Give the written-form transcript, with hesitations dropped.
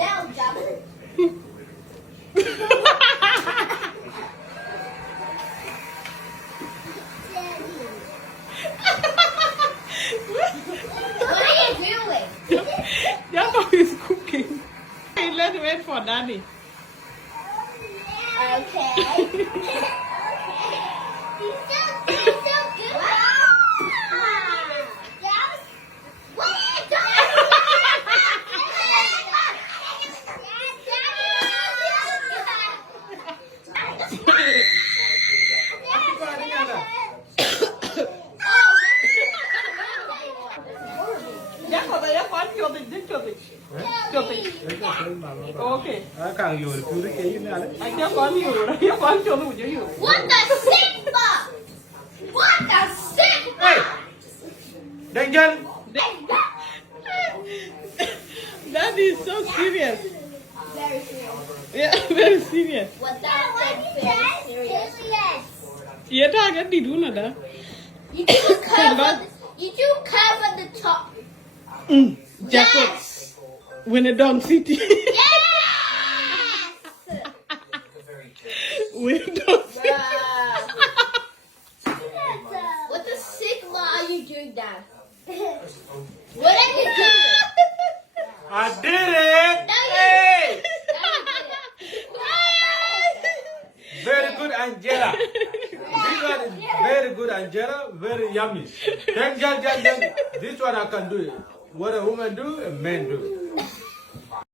down, Jacob. What are you doing? Jacob is cooking. Hey, let's wait for Daddy. Okay. He's so good. Wow. Yes. What are you Jacob, I want your thing. Okay. I can't use it. I just want you. I want you to you. What the Sigma? What the Sigma? Hey! Danger! Daddy is so serious. Very serious. Yeah, very serious. What that very serious. Yeah, I get the do that. You do cover the top. Jacob, Yes. when it don't city. Yes. When it don't city. What the Sigma are you doing now? What are you doing? I did it! No, you Hey! didn't. Very good, Angela. This one is very good, Angela. Very yummy. Then, this one I can do. What a woman do, a man do.